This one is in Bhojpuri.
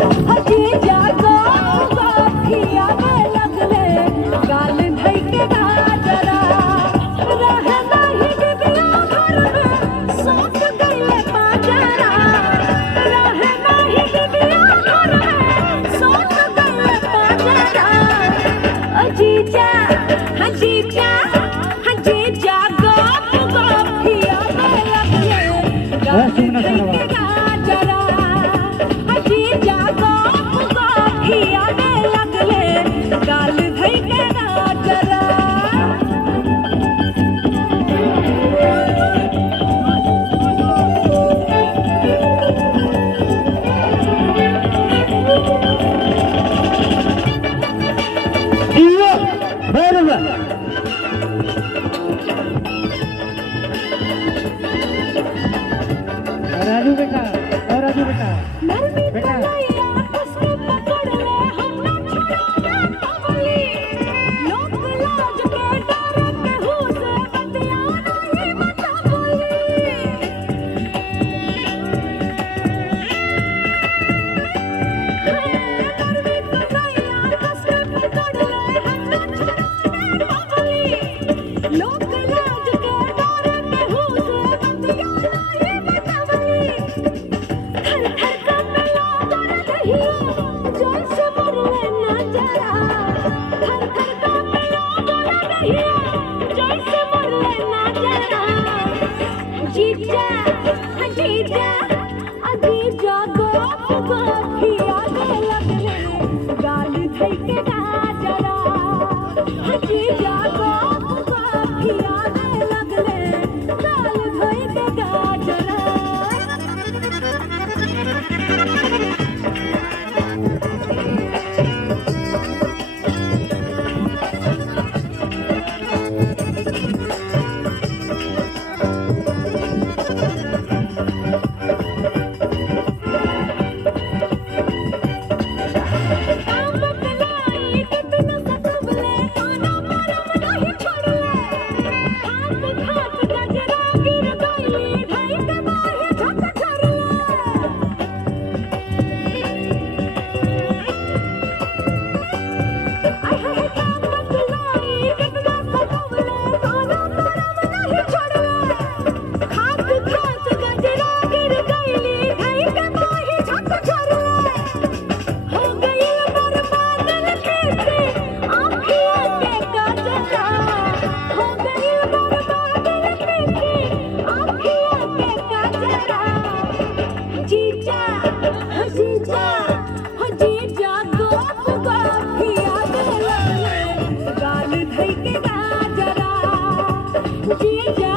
हजी जागो गाठिया में लगले गाल धइके गाजरा रहे नाही डिबिया घर में सोच गइले बाजारा रहे नाही डिबिया घर में सोच गइले बाजारा अजीजा हजीजा हजीजा गाठिया में लगले गाल धइके गाजरा हजीजा गाठिया में लगले गाल धइके गाजरा दियो बरोबर राजू बेटा और राजू बेटा नरमी बेटा। कलैया उसके पकड़ ले हम ना छोड़ोगे कमली लोक लाज के डर के हुसे बतिया नहीं बता बोली नरमी कलैया उसके पकड़ ले हम ना छोड़ोगे कमली लोक लाज के डर के हुसे बतिया नहीं बता बोली थर थर कांपे लागल रहिया जैसे मरले ना जरा थर थर कांपे लागल रहिया जैसे मरले ना जरा जीजा जीजा अजीजा गाठिया में लगले गाल धइके गाजरा जीजा गाठिया में लगले गाल धइके गाजरा आम कलाई कितना सकबले खाना मरम नहीं छोड़ले खात खात गजरा गिर गइली ढाई के बाहे झक छोड़ले आय हाय आम कलाई कितना सकबले खाना मरम नहीं छोड़ले खात खात गजरा गिर गइली ढाई के बाहे झक छोड़ले हो गई बर्बाद लखेते आँखियों के काजरा हो गई बर्बाद लखेते आँखियों के काजरा जीजा जीजा जीजा गाठिया में लगले गाल धइके गाजरा जीजा